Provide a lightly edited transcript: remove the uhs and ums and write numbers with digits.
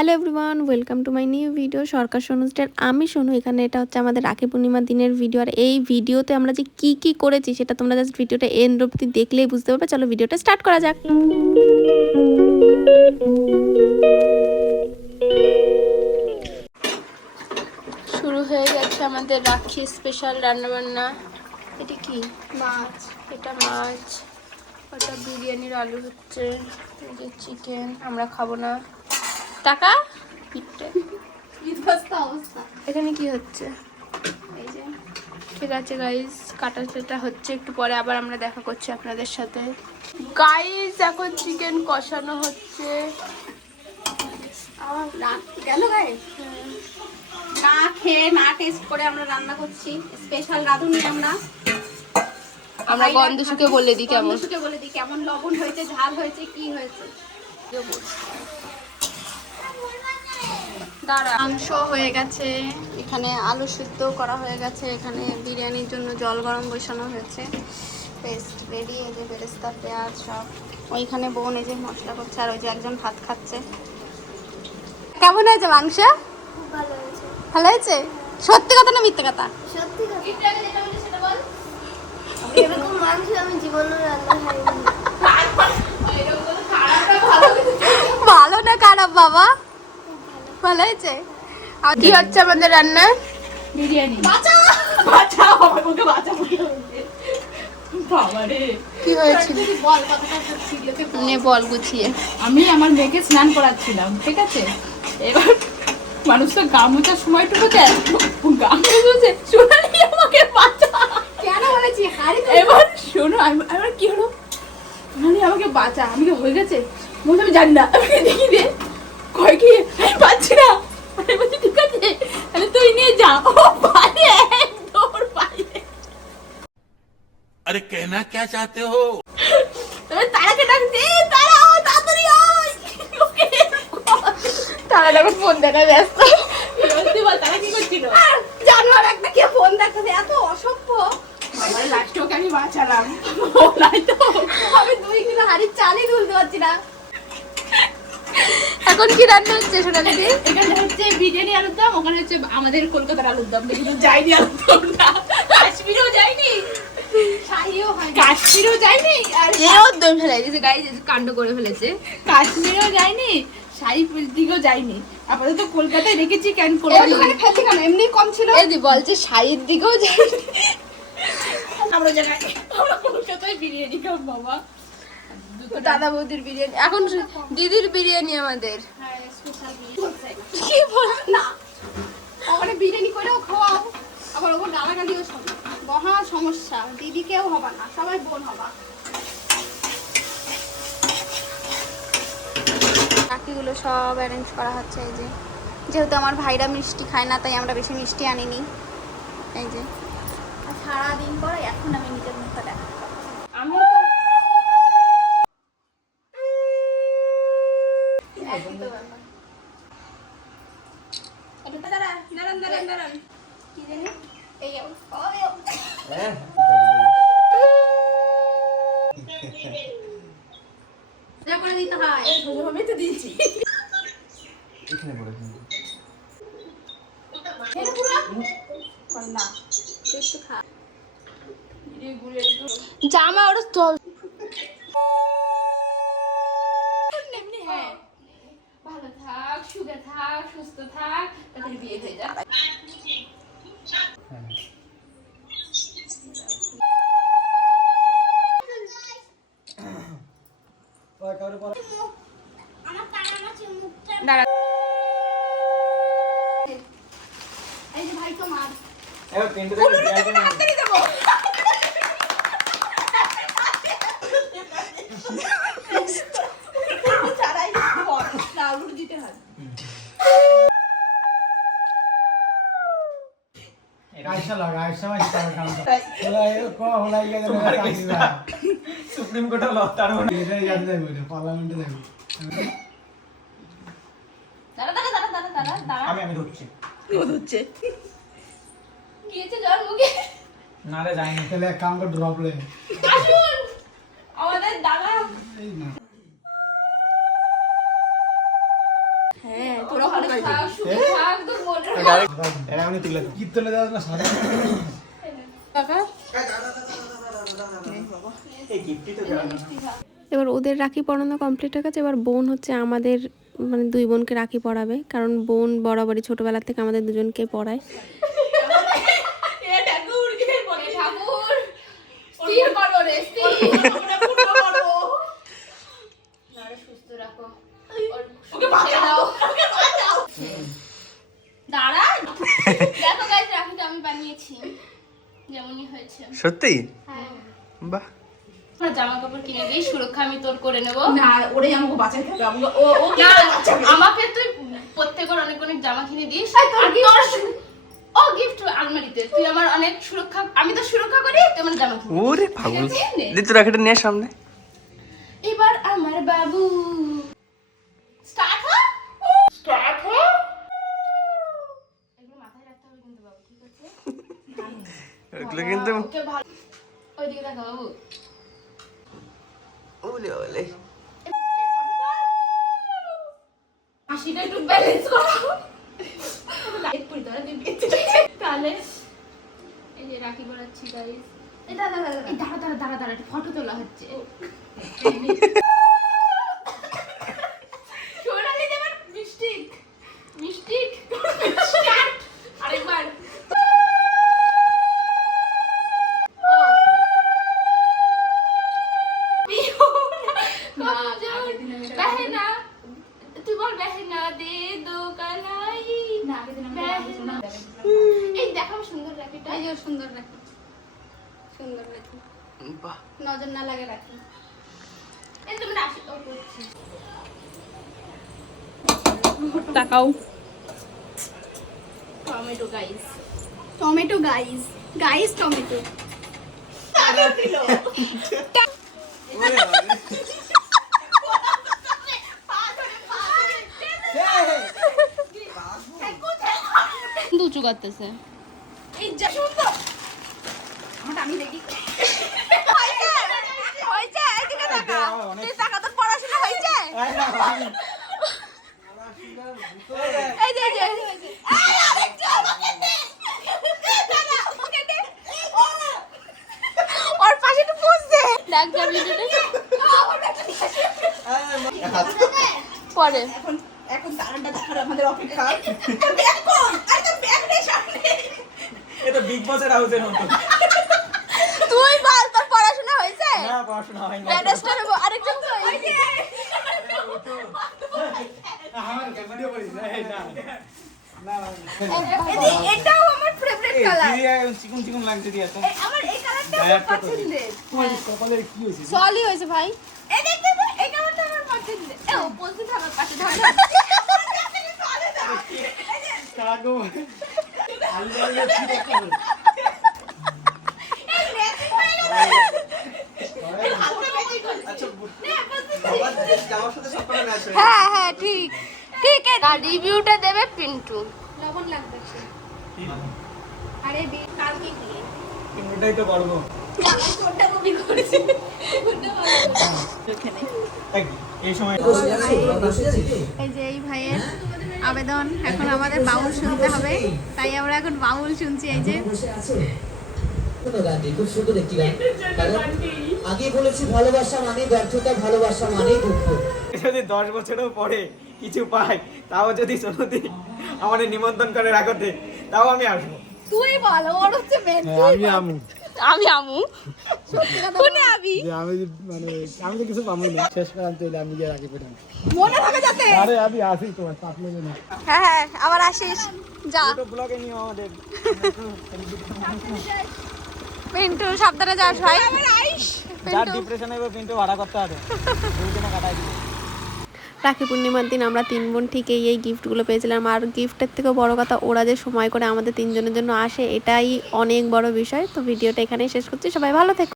Hello everyone, welcome to my new video Sarkar Sonustar. আমি শোনো, এখানে এটা হচ্ছে আমাদের রাখি পূর্ণিমার দিনের ভিডিও। আর এই ভিডিওতে আমরা যে কি করেছি সেটা তোমরা জাস্ট ভিডিওটা এন্ড অবধি দেখলেই বুঝতে পারবে। চলো ভিডিওটা স্টার্ট করা যাক। শুরু হয়ে গেছে আমাদের রাখি স্পেশাল রান্নাবান্না। এটা কি মাছ? এটা মাছ। ওটা বিরিয়ানির আলু হচ্ছে। এই যে চিকেন, আমরা খাবো না। টাকা এখানে কি হচ্ছে? এই যে ঠিক আছে গাইস, কাটাটা হচ্ছে, একটু পরে আবার আমরা দেখা করছি আপনাদের সাথে। গাইস এখন চিকেন কষানো হচ্ছে। গেল গাইস, না খেয়ে না টেস্ট করে আমরা রান্না করছি। স্পেশাল রাঁধুনি আমরা গন্ধ শুকে বলে দিই কেমন লবণ হয়েছে, ঝাল হয়েছে, কি হয়েছে। মাংস হয়ে গেছে, এখানে আলু সিদ্ধ করা হয়ে গেছে, এখানে বিরিয়ানির জন্য জল গরম বসানো হয়েছে, পেস্ট রেডি। এই যে বেরেস্তা, পেঁয়াজ সব। ওইখানে বোন এই যে মশলা করছে, আর ওই যে একজন ভাত খাচ্ছে। কেমন হয়েছে মাংস? ভালো হয়েছে? সত্যি কথা না মিথ্যে কথা? সত্যি কথা। এরকম মাংস আমি জীবনে রান্না খাইনি। ভালো না খারাপ বাবা? ভালো হয়েছে। আর কি হচ্ছে আমাদের রান্না? বিরিয়ানি। বাঁচাও আমাকে, বাঁচাও। বাবারে কি হয়েছিল? বল কথাটা ছিল। নে বল গুছিয়ে। আমি আমার মেয়েকে স্নান করাচ্ছিলাম, ঠিক আছে? এবার মানুষ তো গা মোছার সময়টুকু দেয়, গা মুছে সোনালি আমাকে বাঁচা। কেন বলেছি এবার শোনো, আমার কি হলো, সোনালি আমাকে বাঁচা। আমি কি হয়ে গেছে বলতে আমি জানি না, আমাকে দেখি দে কয় কি আমি পাচ্ছি না। আমি বলছি ঠিক আছে তাহলে তুই নিয়ে যা। ও বাইরে একদম বাইরে। अरे कहना क्या चाहते हो? তারাকে ডাক দে, তারা তাড়াতাড়ি আয়। তারা যখন ফোন দেখা ব্যস্ত। তারা কি করছিল? জানোয়ার একটা কে ফোন দেখতেছে, এত অসভ্য। আমার লাস্ট ওকে আমি বাঁচালাম। নাই তো আমি 2 কিলো হাড়ির চালই তুলতে পারছি না। এখন কি রান্না হচ্ছে সোনালি দি? এখানে হচ্ছে বিরিয়ানি আলুর দম, ওখানে হচ্ছে আমাদের কলকাতার আলুর দম। কিন্তু যাইনি আলুর দম না, কাশ্মীরও যাইনি, কাশ্মীরও যাইনি, আর এও দম ফেলাই দিয়েছে গাইস, কাণ্ড করে ফেলেছে। কাশ্মীরও যাইনি, শাড়িপুর দিকেও যাইনি। আপাতত কলকাতায় রেখেছি। কেন কলকাতায় ফেলছি কেন? এমনি কম ছিল। এই দি বলছে শাড়ির দিকেও যায়নি। আমরা জায়গায় আমরা কলকাতায় বিরিয়ানি খাবো বাবা। দাদা বৌদির বিরিয়ানি, এখন দিদির বিরিয়ানি আমাদের। কি বল না, ওখানে বিরিয়ানি করেও খাওয়াও, আবার ওখানে গালাগালিও শোনো। মহা সমস্যা। দিদি কেউ হবে না, সবাই বোন হবা। বাকিগুলো সব অ্যারেঞ্জ করা হচ্ছে। এই যে যেহেতু আমার ভাইরা মিষ্টি খায় না, তাই আমরা বেশি মিষ্টি আনিনি। এই যে সারাদিন পরে এখন আমি নিজের মুখটা দেখা আমি দাঁড়ান কি জানি এই করে দিতে হয়। আমি তো দিয়েছি। জামা ওর চল। হ্যাঁ, ভালো থাক, সুখে থাক, সুস্থ থাক, তাদের বিয়ে হয়ে যাক। দাঁড়া, এই যে ভাই তোমার দিতে হয়। সুপ্রিম কোর্টে লতার পার্লামেন্টে যাবে। আমি ধরছি। কি হচ্ছে জল মুখে? না রে যাইনি। তাহলে এক কাম কর, ড্রপ লে। আমাদের দাদা হ্যাঁ হ্যাঁ তোরা ওখানে থাক, সুখে থাক, তোর বোনের এটা আমি তুলে দাও। কি তুলে দাও না সাদা। কাকা এই গিফটই তো দেওয়া না। এবার ওদের রাখি পরানো কমপ্লিট হয়ে গেছে। এবার বোন হচ্ছে আমাদের মানে দুই বোনকে রাখি পরাবে, কারণ বোন বরাবরই ছোটবেলা থেকে আমাদের দুজনকে পড়ায়। ঠাকুর স্থির করো রে, স্থির আমরা পূর্ণ করো। নারে সুস্থ রাখো, ওকে বাঁচাও, ওকে বাঁচাও। দাঁড়া, দেখো গাইস রাখিটা আমি বানিয়েছি যেমনই হয়েছে। সত্যি? হ্যাঁ, বাহ। আমরা জামা কাপড় কিনে দিই, সুরক্ষা আমি তোর করে নেব। না ওরাই আমাকে বাঁচাতে হবে, ও কি না, করে বাঁচাবে? আমাকে তুই প্রত্যেকের অনেক অনেক জামা কিনে দিস, আর তোর ও গিফট আলমারিতে তুই আমার অনেক সুরক্ষা, আমি তো সুরক্ষা করি, তুই আমার জামা কিনে দিস। ওরে পাগল। ঠিক আছে? দি তো রাখিটা নিয়ে সামনে। এবার আমার বাবু স্টার্ট হ, স্টার্ট হ। এগুলো মাথায় রাখতে হবে কিন্তু বাবু, ঠিক আছে? এগুলো কিন্তু ওকে ভালো, ওইদিকে দেখো বাবু। ওলে ওলে। হাসিটা একটু ব্যালেন্স করো। লাইট পড়ি তোরা তাহলে এই যে রাখি পরাচ্ছি গাইস। এই দাঁড়া একটু ফটো তোলা হচ্ছে। সোনালি দেবার মিস্টেক আরেকবার। বেহেনা, তুই বল বেহেনা দে দো কালাই। এই দেখো সুন্দর রাখিটা। এই যে সুন্দর রাখি, সুন্দর রাখি, বাহ। নজর না লাগে রাখি। এই তুমি রাখি তো করছি। তাকাও। Tomato guys, tomato guys, tomato. দুচু করতেছে। এই যা সুন্দর আমারটা আমি দেখি হয়েছে, এদিকে তাকা। তুই তাকা, তোর পড়াশোনা হয়েছে? এই যে ওর পাশে একটু পোজ দে। দেখ যা ভিডিওটা পরে। এখন কারণটা দেখার আমাদের অপেক্ষা। তোর ব্যাগ কই? আরে তোর ব্যাগ নেই সামনে। এটা বিগ বসের হাউসের মতো। তুই বল, তোর পড়াশোনা হয়েছে? না পড়াশোনা হয়নি। ব্যাডস্টার আরেকজন কই? আমার ভিডিও করিস না। এই না। না এটাও আমার ফেভারিট কালার। চিকন চিকন লাগছে দিয়া তো। আমার এই কালারটা আমার পছন্দের। তোমার কপালের কি হয়েছে? সলি হয়েছে ভাই। এই দেখ দেখ এই কালারটা আমার পছন্দের। এ ও পছন্দ আমার পাশে ধর। কাগো। আলু কি দেখতে হবে? আচ্ছা যাওয়ার সাথে সব করে ম্যাচ হয়ে হ্যাঁ হ্যাঁ ঠিক ঠিক। আর রিভিউটা দেবে পিন্টু। লবণ লাগবে। আরে কালকে দিয়ে ওটাই তো করবো। কোনটা মুভি করেছে? এই সময় এই যে এই ভাইয়ের আবেদন, এখন আমাদের বাউল শুনতে হবে, তাই আমরা এখন বাউল শুনছি। এই যে গানটি খুব সুন্দর একটি গান, কারণ আগে বলেছি ভালোবাসা মানে ব্যর্থতা, ভালোবাসা মানে দুঃখ। যদি 10 বছরও পরে কিছু পাই, তাও যদি সোনদি আমাদের নিমন্ত্রণ করে রাখতে, তাও আমি আসবো। তুই বল, ওর হচ্ছে মেন। আমি আমু আমি আমু কোনে আবি? যে আমি মানে আমি তো কিছু পাবো না, শেষ পর্যন্ত আমি গিয়ে রাখি পেটাম। মনে থাকে যাতে। আরে আমি আসি তোমার চাপ নেবে না। হ্যাঁ হ্যাঁ আবার আসিস। যা তো ব্লগে নিও আমাদের। পিন্টু সাবধানে যাস ভাই। আবার আইস যার ডিপ্রেশন হবে কিন্তু ভাড়া করতে হবে। দুজনে কাটাই দিবে। রাখি পূর্ণিমার দিন আমরা তিন বোন ঠিক এই গিফটগুলো পেয়েছিলাম। আর গিফটের থেকেও বড় কথা, ওরা যে সময় করে আমাদের তিনজনের জন্য আসে, এটাই অনেক বড় বিষয়। তো ভিডিওটা এখানেই শেষ করছি। সবাই ভালো থেকো।